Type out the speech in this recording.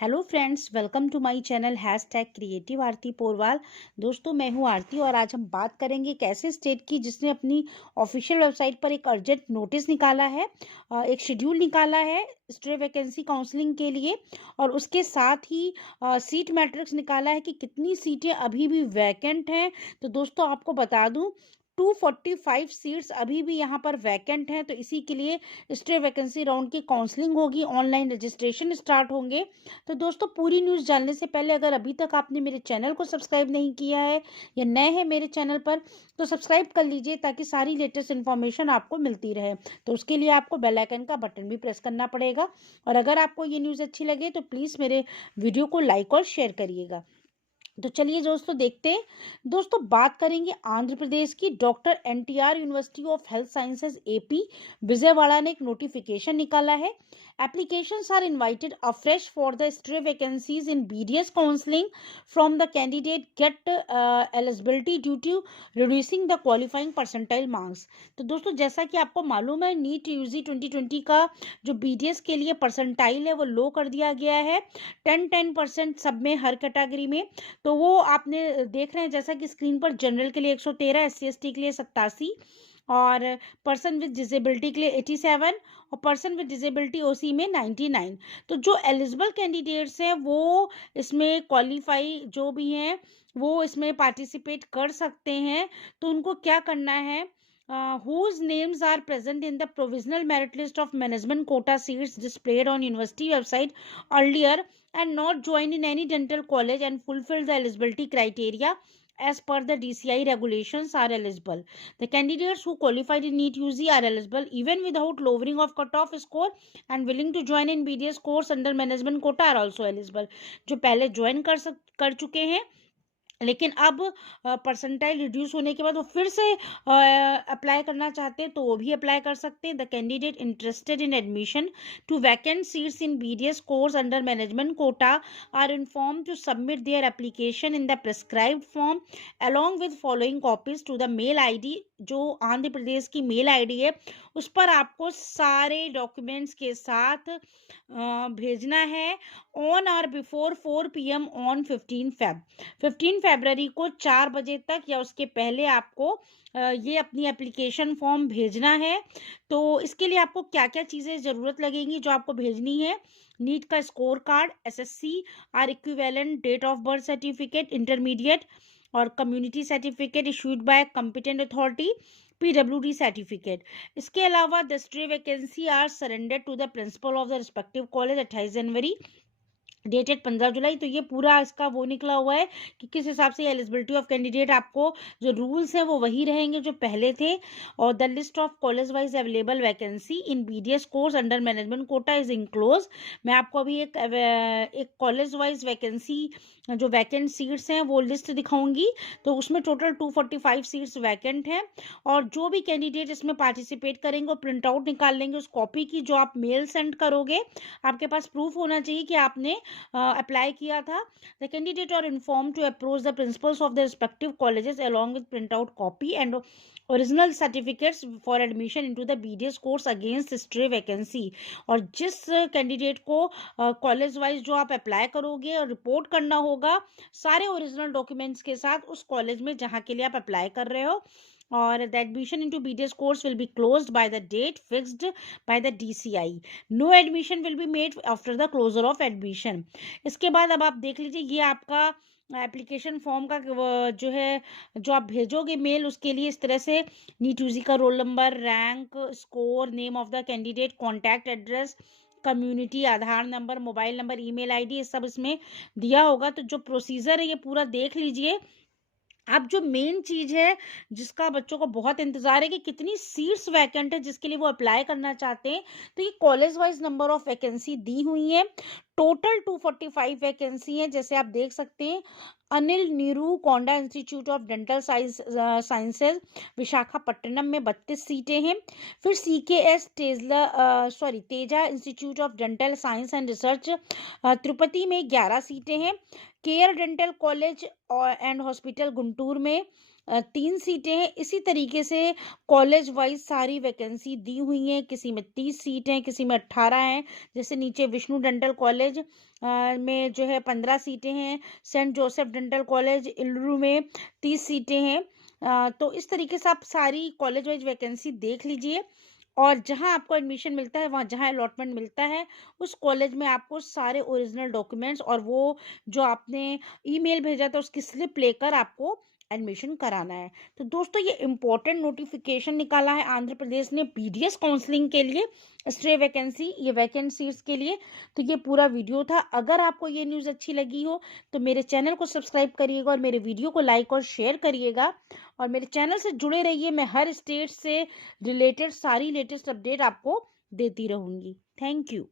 Hello friends, welcome to my channel hashtag creative Aarti Porwal. दोस्तों, मैं हूं आरती और आज हम बात करेंगे एक ऐसे स्टेट की जिसने अपनी ऑफिशियल वेबसाइट पर एक अर्जेंट नोटिस निकाला है, एक शेड्यूल निकाला है स्टे वैकेंसी काउंसलिंग के लिए। और उसके साथ ही सीट मैट्रिक्स निकाला है कि कितनी सीटें अभी भी वैकेंट हैं। तो दोस्तों, आपको बता दूं 245 सीट्स अभी भी यहाँ पर वैकेंट हैं। तो इसी के लिए स्टे वैकेंसी राउंड की काउंसलिंग होगी, ऑनलाइन रजिस्ट्रेशन स्टार्ट होंगे। तो दोस्तों, पूरी न्यूज़ जानने से पहले अगर अभी तक आपने मेरे चैनल को सब्सक्राइब नहीं किया है या नए हैं मेरे चैनल पर, तो सब्सक्राइब कर लीजिए ताकि सारी लेटेस्ट इन्फॉर्मेशन आपको मिलती रहे। तो उसके लिए आपको बेल आइकन का बटन भी प्रेस करना पड़ेगा। और अगर आपको ये न्यूज़ अच्छी लगे तो प्लीज़ मेरे वीडियो को लाइक और शेयर करिएगा। तो चलिए दोस्तों, देखते हैं। दोस्तों, बात करेंगे आंध्र प्रदेश की। Doctor NTR university of health sciences AP Vijayawada ने एक नोटिफिकेशन निकाला है। Applications are invited afresh for the stray vacancies in BDS counselling from the candidate get eligibility due to reducing the qualifying percentile marks. तो दोस्तों, जैसा कि आपको मालूम है, नीट यूजी 2020 का जो बीडीएस के लिए परसेंटाइल है वो लो कर दिया गया है 10% सब में, हर कैटेगरी में। तो वो आपने देख रहे हैं, जैसा कि स्क्रीन पर जनरल के लिए 113, SC/ST के लिए 87 और पर्सन विद डिसेबिलिटी के लिए 87 और पर्सन विद डिसेबिलिटी ओसी में 99। तो जो एलिजिबल कैंडिडेट्स हैं वो इसमें क्वालिफाई जो भी हैं वो इसमें पार्टिसिपेट कर सकते हैं। तो उनको क्या करना है, whose names are present in the provisional merit list of management quota seats displayed on university website earlier and not joined in any dental college and fulfill the eligibility criteria as per the DCI regulations are eligible. The candidates who qualified in NEET UG are eligible even without lowering of cutoff score and willing to join in BDS course under management quota are also eligible. जो पहले join कर चुके हैं लेकिन अब percentile reduce होने के बाद वो फिर से अप्लाई करना चाहते हैं तो वो भी अप्लाई कर सकते हैं। The candidate interested in admission to vacant seats in BDS course under management quota are inform to submit their application in the prescribed form along with following copies to the mail ID. जो आंध्र प्रदेश की mail ID है उस पर आपको सारे documents के साथ भेजना है ऑन और बिफोर 4 PM ऑन 15 फरवरी को 4 बजे तक या उसके पहले आपको ये अपनी एप्लीकेशन फॉर्म भेजना है। तो इसके लिए आपको क्या क्या चीज़ें ज़रूरत लगेंगी जो आपको भेजनी है, नीट का स्कोर कार्ड, SSC और equivalent date of birth certificate, intermediate और community certificate issued by competent authority, PWD certificate. इसके अलावा the stay vacancy are surrender to the principal of the respective college 28 जनवरी, डेटेड 15 जुलाई। तो ये पूरा इसका वो निकला हुआ है कि किस हिसाब से एलिजिबिलिटी ऑफ कैंडिडेट, आपको जो रूल्स हैं वो वही रहेंगे जो पहले थे। और the list of college wise available vacancy in BDS course under management Kota is enclose. मैं आपको अभी एक कॉलेज वाइज वैकेंसी जो वैकेंट सीट्स हैं वो लिस्ट दिखाऊंगी। तो उसमें टोटल 245 सीट्स वैकेंट हैं और जो भी कैंडिडेट इसमें पार्टिसिपेट करेंगे वो प्रिंट आउट निकाल लेंगे उस कॉपी की, जो आप मेल सेंड करोगे। आपके पास प्रूफ होना चाहिए कि आपने अप्लाई किया था। The candidate are inform to approach the principals of the respective colleges along with print out copy and original certificates for admission into the BDS course against stray vacancy. और जिस candidate को college wise जो आप apply करोगे और report करना होगा सारे ओरिजिनल डॉक्यूमेंट्स के साथ उस कॉलेज में जहाँ के लिए आप अप्लाई कर रहे हो। और the admission into BDS course will be closed by the date fixed by the DCI. No admission will be made after the closure of admission. इसके बाद अब आप देख लीजिए, ये आपका एप्लीकेशन फॉर्म का जो है जो आप भेजोगे मेल, उसके लिए इस तरह से नीट यूजी का roll number, rank, score, name of the candidate, contact address, community, Aadhaar number, mobile number, email ID, ये सब इसमें दिया होगा। तो जो प्रोसीजर है ये पूरा देख लीजिए। अब जो मेन चीज है जिसका बच्चों को बहुत इंतजार है कि कितनी सीट्स वैकेंट है जिसके लिए वो अप्लाई करना चाहते हैं, तो ये college wise number of vacancy दी हुई है। टोटल 245 वैकेंसी है, जैसे आप देख सकते हैं। Anil Neeru Konda institute of dental sciences Visakhapatnam में 32 सीटें हैं। फिर CKS Teja institute of dental science and research Tirupati में 11 सीटें हैं। Care dental college and hospital Guntur में 3 सीटें हैं। इसी तरीके से कॉलेज वाइज सारी वैकेंसी दी हुई हैं, किसी में 30 सीट हैं, किसी में 18 हैं। जैसे नीचे विष्णु डेंटल कॉलेज में जो है 15 सीटें हैं, सेंट जोसेफ डेंटल कॉलेज इल्लू में 30 सीटें हैं। तो इस तरीके से आप सारी कॉलेज वाइज वैकेंसी देख लीजिए, और जहां आपको एडमिशन मिलता है, वहां जहां अलॉटमेंट मिलता है, उस कॉलेज में आपको सारे ओरिजिनल डॉक्यूमेंट्स और वो जो आपने ईमेल भेजा था उसकी स्लिप लेकर आपको एडमिशन कराना है। तो दोस्तों, ये इम्पोर्टेंट नोटिफिकेशन निकाला है आंध्र प्रदेश ने पीडीएस काउंसलिंग के लिए, स्टे वैकेंसी, ये वैकेंट सीट्स के लिए। तो ये पूरा वीडियो था। अगर आपको ये न्यूज़ अच्छी लगी हो तो मेरे चैनल को सब्सक्राइब करिएगा और मेरे वीडियो को लाइक और शेयर करिएगा, और मेरे चैनल से जुड़े रहिए। मैं हर स्टेट से रिलेटेड सारी लेटेस्ट अपडेट आपको देती रहूँगी। Thank you.